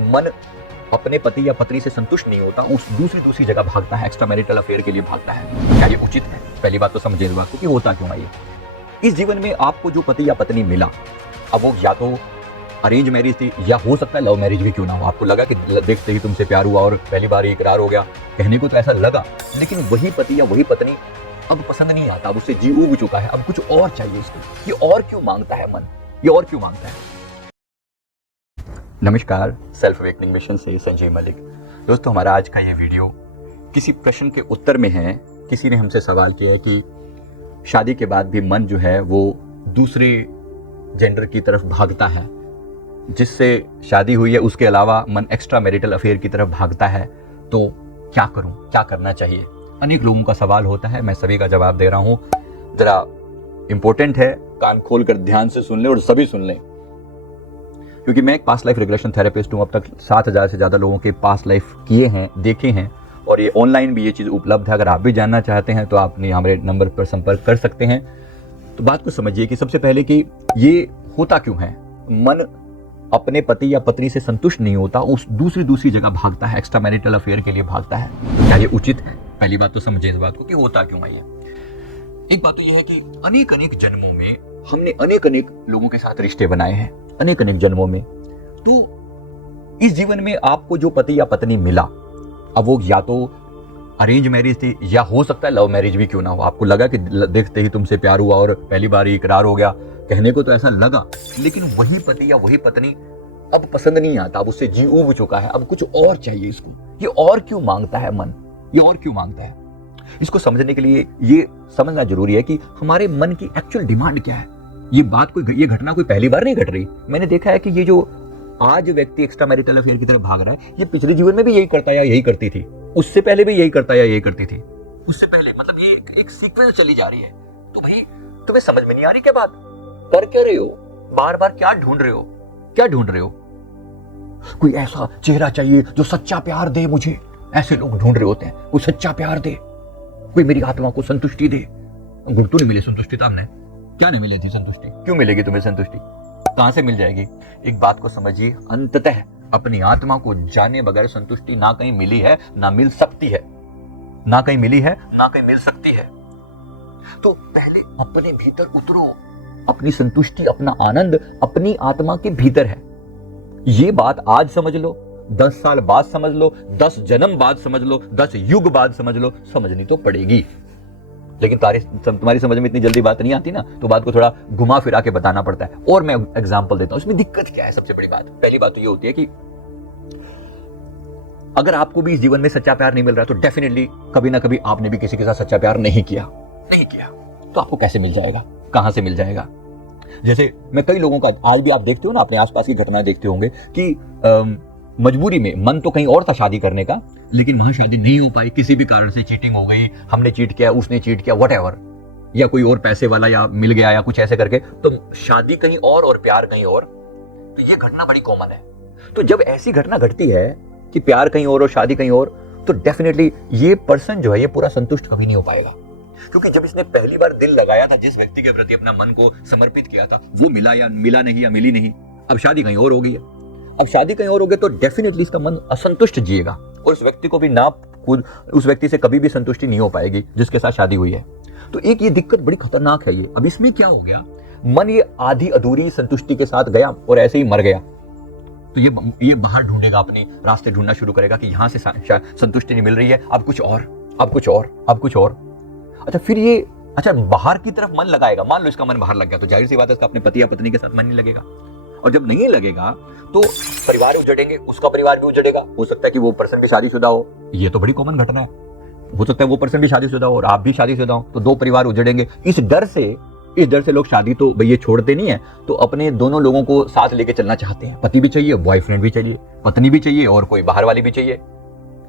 मन अपने पति या पत्नी से संतुष्ट नहीं होता, उस दूसरी जगह भागता है, एक्स्ट्रा मैरिटल अफेयर के लिए भागता है। क्या ये उचित है? पहली बात तो समझिए इस बात को कि होता क्यों है ये। इस जीवन में आपको जो पति या पत्नी मिला, अब वो या तो अरेंज मैरिज थी या हो सकता है लव मैरिज भी क्यों ना हो। आपको लगा कि देखते ही तुमसे प्यार हुआ और पहली बार ही इकरार हो गया, कहने को तो ऐसा लगा, लेकिन वही पति या वही पत्नी अब पसंद नहीं आता, अब उससे जी उब चुका है, अब कुछ और चाहिए इसको। ये और क्यों मांगता है मन, ये और क्यों मांगता है? नमस्कार, सेल्फ अवेकनिंग मिशन से संजय मलिक। दोस्तों, हमारा आज का ये वीडियो किसी प्रश्न के उत्तर में है। किसी ने हमसे सवाल किया है कि शादी के बाद भी मन जो है वो दूसरे जेंडर की तरफ भागता है, जिससे शादी हुई है उसके अलावा मन एक्स्ट्रा मैरिटल अफेयर की तरफ भागता है, तो क्या करूं, क्या करना चाहिए? अनेक लोगों का सवाल होता है, मैं सभी का जवाब दे रहा हूं। जरा इंपॉर्टेंट है, कान खोल कर ध्यान से सुन लें और सभी सुन लें, क्योंकि मैं एक पास्ट लाइफ रिग्रेशन थेरेपिस्ट हूं। अब तक 7,000 से ज़्यादा लोगों के पास्ट लाइफ किए हैं, देखे हैं, और ये ऑनलाइन भी ये चीज़ उपलब्ध है। अगर आप भी जानना चाहते हैं तो आप हमारे नंबर पर संपर्क कर सकते हैं। तो बात को समझिए कि सबसे पहले कि ये होता क्यों है। मन अपने पति या पत्नी से संतुष्ट नहीं होता, उस दूसरी जगह भागता है, एक्स्ट्रा मैरिटल अफेयर के लिए भागता है। क्या ये उचित है? पहली बात तो समझिए इस बात को कि होता क्यों है ये। एक बात तो यह है कि अनेक जन्मों में हमने अनेक लोगों के साथ रिश्ते बनाए हैं, अनेक जन्मों में। तो इस जीवन में आपको जो पति या पत्नी मिला, अब वो या तो अरेंज मैरिज थी या हो सकता है लव मैरिज भी क्यों ना हो। आपको लगा कि देखते ही तुमसे प्यार हुआ और पहली बार ही इकरार हो गया, कहने को तो ऐसा लगा, लेकिन वही पति या वही पत्नी अब पसंद नहीं आता, अब उससे जी उब चुका है, अब कुछ और चाहिए इसको। ये और क्यों मांगता है मन, ये और क्यों मांगता है? इसको समझने के लिए ये समझना जरूरी है कि हमारे मन की एक्चुअल डिमांड क्या है। ये घटना कोई पहली बार नहीं घट रही। मैंने देखा है कि ये जो आज व्यक्ति एक्स्ट्रा मैरिटल अफेयर की तरफ भाग रहा है, ये पिछले जीवन में भी यही करता या यही करती थी, उससे पहले भी यही करता या यही करती थी, उससे पहले, मतलब ये एक सीक्वेंस चली जा रही है। तो भाई तुम्हें समझ में नहीं आ रही क्या बात? कर क्या रहे हो? बार बार क्या ढूंढ रहे हो? क्या ढूंढ रहे हो? कोई ऐसा चेहरा चाहिए जो सच्चा प्यार दे मुझे, ऐसे लोग ढूंढ रहे होते हैं। कोई सच्चा प्यार दे, कोई मेरी आत्मा को संतुष्टि दे। गुड़ तो नहीं मिली संतुष्टि, तो हमने क्या नहीं मिली थी संतुष्टि? क्यों मिलेगी तुम्हें संतुष्टि? कहां से मिल जाएगी? एक बात को समझिए, अंततः अपनी आत्मा को जाने बगैर संतुष्टि ना कहीं मिली है ना मिल सकती है, ना कहीं मिली है ना कहीं मिल सकती है। तो पहले अपने भीतर उतरो। अपनी संतुष्टि, अपना आनंद अपनी आत्मा के भीतर है। ये बात आज समझ लो, 10 साल बाद समझ लो, 10 जन्म बाद समझ लो, 10 युग बाद समझ लो, समझनी तो पड़ेगी। लेकिन तुम्हारी समझ में इतनी जल्दी बात नहीं आती ना, तो बात को थोड़ा घुमा फिरा के बताना पड़ता है। और मैं एग्जांपल देता हूं, इसमें दिक्कत क्या है। सबसे बड़ी बात, पहली बात तो ये होती है कि अगर आपको भी इस जीवन में सच्चा प्यार नहीं मिल रहा, तो डेफिनेटली कभी ना कभी आपने भी किसी के साथ सच्चा प्यार नहीं किया, तो आपको कैसे मिल जाएगा, कहां से मिल जाएगा? जैसे मैं कई लोगों का, आज भी आप देखते हो ना, अपने आसपास की घटनाएं देखते होंगे कि मजबूरी में मन तो कहीं और था शादी करने का, लेकिन वहां शादी नहीं हो पाई, किसी भी कारण से चीटिंग हो गई, हमने चीट किया, उसने चीट किया, व्हाटएवर, या कोई और पैसे वाला या मिल गया या कुछ ऐसे करके, तो शादी कहीं और प्यार कहीं और। तो ये घटना बड़ी कॉमन है। तो जब ऐसी घटना घटती है कि प्यार कहीं और शादी कहीं और, तो डेफिनेटली ये पर्सन जो है ये पूरा संतुष्ट कभी नहीं हो पाएगा। क्योंकि जब इसने पहली बार दिल लगाया था, जिस व्यक्ति के प्रति अपना मन को समर्पित किया था, वो मिला या मिला नहीं या मिली नहीं, अब शादी कहीं और हो गई है। अब शादी कहीं और हो गई तो डेफिनेटली इसका मन असंतुष्ट जिएगा, और उस व्यक्ति को भी उस व्यक्ति से कभी भी संतुष्टि नहीं हो पाएगी जिसके साथ शादी हुई है। तो एक ये दिक्कत बड़ी खतरनाक है ये। अब इसमें क्या हो गया, मन ये आधी अधूरी संतुष्टि के साथ गया और ऐसे ही मर गया। तो ये बाहर ढूंढेगा, अपने रास्ते ढूंढना शुरू करेगा कि यहां से संतुष्टि नहीं मिल रही है, अब कुछ और, अब कुछ और, अब कुछ और। अच्छा, फिर ये बाहर की तरफ मन लगाएगा। मान लो इसका मन बाहर लग गया, तो जाहिर सी बात है इसका अपने पति या पत्नी के साथ मन नहीं लगेगा, और जब नहीं लगेगा तो परिवार उजड़ेंगे, उसका परिवार भी उजड़ेगा। हो सकता है कि वो पर्सन भी शादीशुदा हो, ये तो बड़ी कॉमन घटना है। हो सकता है वो पर्सन भी शादीशुदा हो और आप भी शादीशुदा हो, तो 2 परिवार उजड़ेंगे। इस डर से लोग शादी तो भैया छोड़ते नहीं है, तो अपने दोनों लोगों को साथ लेके चलना चाहते हैं। पति भी चाहिए, बॉयफ्रेंड भी चाहिए, पत्नी भी चाहिए, और कोई बाहर वाली भी चाहिए।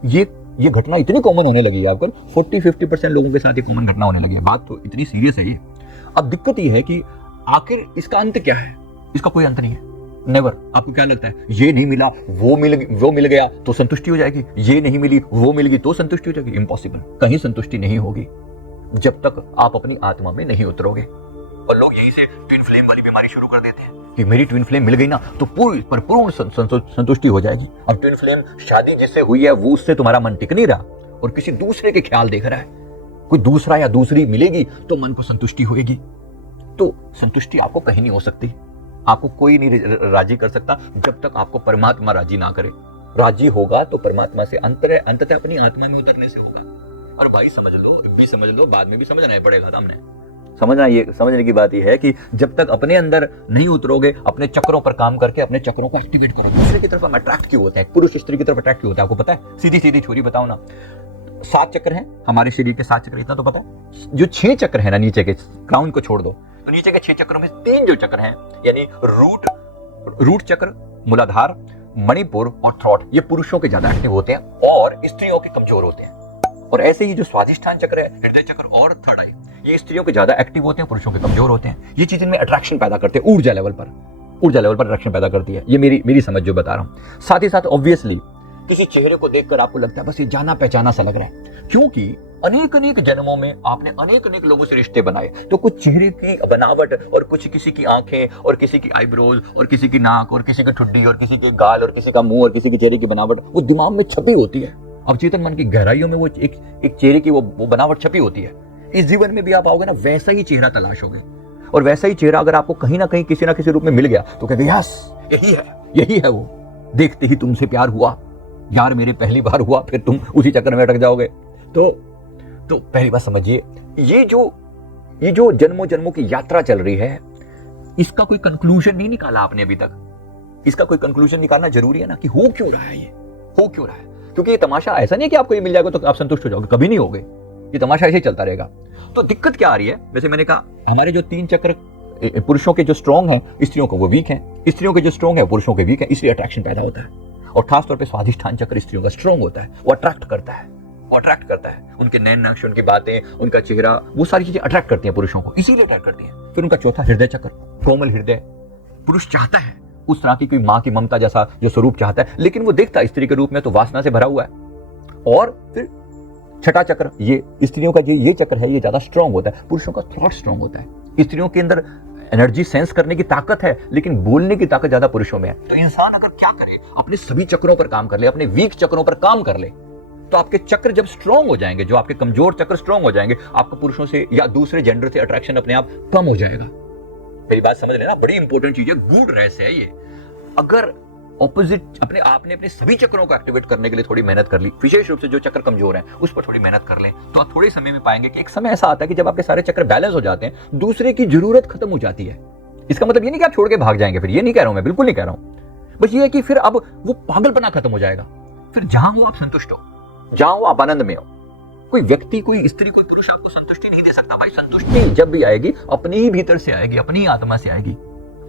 ये घटना इतनी कॉमन होने लगी है आजकल, 40-50% लोगों के साथ ये कॉमन घटना होने लगी है। बात तो इतनी सीरियस है ये। अब दिक्कत ये है कि आखिर इसका अंत क्या है? इसका कोई अंत नहीं है, नेवर। आपको क्या लगता है, ये नहीं मिला वो मिल गया तो संतुष्टि हो जाएगी, ये नहीं मिली वो मिल गई तो संतुष्टि हो जाएगी? इम्पॉसिबल। कहीं संतुष्टि नहीं होगी जब तक आप अपनी आत्मा में नहीं उतरोगे। और लोग यही से ट्विन फ्लेम वाली बीमारी शुरू कर देते हैं कि मेरी ट्विन फ्लेम मिल गई ना तो पूरी परिपूर्ण संतुष्टि हो जाएगी। अब ट्विन फ्लेम शादी जिससे हुई है वो उससे तुम्हारा मन टिक नहीं रहा और किसी दूसरे के ख्याल देख रहा है, कोई दूसरा या दूसरी मिलेगी तो मन को संतुष्टि होगी। तो संतुष्टि आपको कहीं नहीं हो सकती, आपको कोई नहीं राजी कर सकता जब तक आपको परमात्मा राजी ना करे। राजी होगा तो परमात्मा से अंततः अपनी आत्मा में उतरने से होगा। और भाई समझ लो, भी समझ लो, बाद में भी समझना ही पड़ेगा। हमने समझने की बात यह है कि जब तक अपने अंदर नहीं उतरोगे, अपने चक्रों पर काम करके अपने चक्रों को एक्टिवेट करो। दूसरे की तरफ हम अट्रैक्ट क्यों होते हैं, पुरुष स्त्री की तरफ अट्रैक्ट क्यों होता है आपको पता है? सीधी छोरी बताओ ना। 7 चक्र हैं हमारे शरीर के, 7 चक्र, इतना तो पता है। जो 6 चक्र है ना नीचे के, क्राउन को छोड़ दो, तो नीचे के 6 चक्रों में 3 जो चक्र हैं यानी रूट चक्र, मूलाधार, मणिपुर और थ्रॉट, ये पुरुषों के ज्यादा एक्टिव होते हैं और स्त्रियों के कमजोर होते हैं। और ऐसे ही जो स्वादिष्ठान चक्र है, हृदय चक्र और थर्ड आई, ये स्त्रियों के ज्यादा एक्टिव होते हैं, पुरुषों के कमजोर होते हैं। ये चीज इनमें अट्रैक्शन पैदा करते हैं, ऊर्जा लेवल पर अट्रैक्शन पैदा करती है। ये मेरी समझ जो बता रहा हूं। साथ ही साथ ऑब्वियसली किसी चेहरे को देखकर आपको लगता है बस ये जाना पहचाना सा लग रहा है, क्योंकि अनेक जन्मों में आपने अनेक लोगों से रिश्ते बनाए। तो कुछ चेहरे की बनावट और कुछ किसी की आंखें और किसी की आईब्रोज और किसी की नाक और किसी की ठुड्डी और किसी के गाल और किसी का मुंह और किसी के चेहरे की बनावट वो दिमाग में छपी होती है। अब चेतन मन की गहराइयों में वो एक चेहरे की वो बनावट छपी होती है। इस जीवन में भी आप आओगे ना, वैसा ही चेहरा तलाशोगे और वैसा ही चेहरा अगर आपको कहीं ना कहीं किसी ना किसी रूप में मिल गया तो कहते यस यही है वो, देखते ही तुमसे प्यार हुआ यार, मेरे पहली बार हुआ, फिर तुम उसी चक्कर में अटक जाओगे। तो पहली बात समझिए, ये जो जन्मों की यात्रा चल रही है, इसका कोई कंक्लूजन नहीं निकाला आपने अभी तक। इसका कोई कंक्लूजन निकालना जरूरी है ना कि हो क्यों रहा है ये, हो क्यों रहा है। क्योंकि ये तमाशा ऐसा नहीं है कि आपको ये मिल जाएगा तो आप संतुष्ट हो जाओगे, कभी नहीं होगे। ये तमाशा ऐसे ही चलता रहेगा। तो दिक्कत क्या आ रही है, वैसे मैंने कहा हमारे जो 3 चक्र पुरुषों के जो स्ट्रॉन्ग हैं, स्त्रियों को वो वीक हैं, स्त्रियों के जो स्ट्रॉन्ग है पुरुषों के वीक है, इसलिए अट्रैक्शन पैदा होता है। और खासतौर पे स्वादिष्ठान चक्र स्त्रियों का स्ट्रॉन्ग होता है, वो अट्रैक्ट करता है, उनके नैन नक्श, उनकी बातें, उनका चेहरा, वो सारी चीजें अट्रैक्ट करती हैं पुरुषों को, इसीलिए अट्रैक्ट करती हैं। फिर उनका चौथा हृदय चक्र, कोमल हृदय, पुरुष चाहता है उस तरह की कोई माँ की ममता जैसा जो स्वरूप चाहता है, लेकिन वो देखता है स्त्री के रूप में तो वासना से भरा हुआ है। और फिर छठा चक्र, ये स्त्रियों का ये चक्र है, ये ज्यादा स्ट्रॉन्ग होता है, पुरुषों का थॉट स्ट्रॉन्ग होता है। स्त्रियों के अंदर एनर्जी सेंस करने की ताकत है, लेकिन बोलने की ताकत ज्यादा पुरुषों में है। तो इंसान अगर क्या करे, अपने सभी चक्रों पर काम कर ले, अपने वीक चक्रों पर काम कर ले, तो आपके चक्र जब स्ट्रॉन्ग हो जाएंगे, जो आपके कमजोर चक्र स्ट्रॉन्ग हो जाएंगे, आपको पुरुषों से या दूसरे जेंडर से अट्रैक्शन अपने आप कम हो जाएगा। मेरी बात समझ लेना, बड़ी इंपॉर्टेंट चीज है, गुड रहस्य है ये। अगर ऑपोजिट आपने अपने सभी चक्रों को एक्टिवेट करने के लिए थोड़ी मेहनत कर ली, विशेष रूप से जो चक्र कमजोर हैं उस पर थोड़ी मेहनत कर लें, तो आप थोड़े समय में पाएंगे कि एक समय ऐसा आता है कि जब आपके सारे चक्र बैलेंस हो जाते हैं, दूसरे की जरूरत खत्म हो जाती है। इसका मतलब ये नहीं कि आप छोड़ के भाग जाएंगे, फिर ये नहीं कह रहा हूं मैं, बिल्कुल नहीं कह रहा हूं। बस ये है कि फिर अब वो पागलपना खत्म हो जाएगा। फिर जहां हो आप संतुष्ट हो, जहां हो आप आनंद में हो। कोई व्यक्ति, कोई स्त्री, कोई पुरुष आपको संतुष्टि नहीं दे सकता भाई। संतुष्टि जब भी आएगी अपनी ही भीतर से आएगी, अपनी आत्मा से आएगी।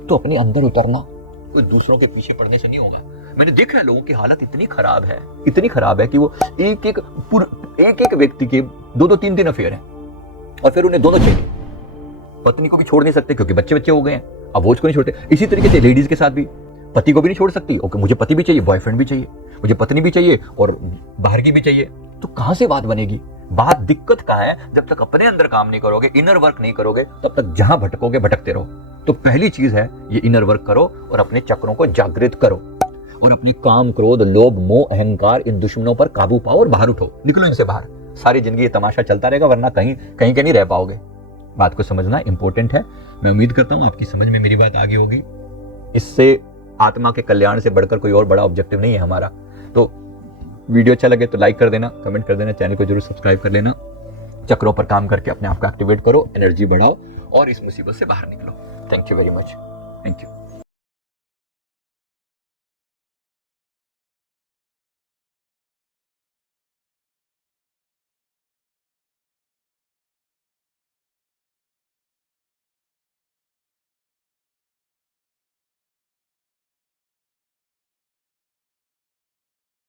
तो अपने अंदर उतरना, कोई दूसरों के पीछे पड़ने से नहीं होगा। मैंने देखा है लोगों की हालत इतनी खराब है कि वो एक व्यक्ति के 2-3 अफेयर हैं और फिर उन्हें दोनों चाहिए। पत्नी को भी छोड़ नहीं सकते क्योंकि बच्चे हो गए हैं, अब वो उसको नहीं छोड़ते। इसी तरीके से लेडीज के साथ भी, पति को भी नहीं छोड़ सकती, ओके मुझे पति भी चाहिए, बॉयफ्रेंड भी चाहिए, मुझे पत्नी भी चाहिए और बाहर की भी चाहिए। तो कहां से बात बनेगी? दिक्कत कहां है? जब तक अपने अंदर काम नहीं करोगे, इनर वर्क नहीं करोगे, तब तक जहां भटकोगे भटकते रहो। तो पहली चीज है ये इनर वर्क करो और अपने चक्रों को जागृत करो और अपनी काम, क्रोध, लोभ, मोह, अहंकार, इन दुश्मनों पर काबू पाओ और बाहर उठो, निकलो इनसे बाहर। सारी जिंदगी ये तमाशा चलता रहेगा, वरना कहीं के नहीं रह पाओगे। बात को समझना इंपॉर्टेंट है। मैं उम्मीद करता हूं आपकी समझ में मेरी बात आ गई होगी। इससे आत्मा के कल्याण से बढ़कर कोई और बड़ा ऑब्जेक्टिव नहीं है हमारा। तो वीडियो अच्छा लगे तो लाइक कर देना, कमेंट कर देना, चैनल को जरूर सब्सक्राइब कर लेना। चक्रों पर काम करके अपने आप को एक्टिवेट करो, एनर्जी बढ़ाओ और इस मुसीबत से बाहर निकलो। Thank you very much. Thank you.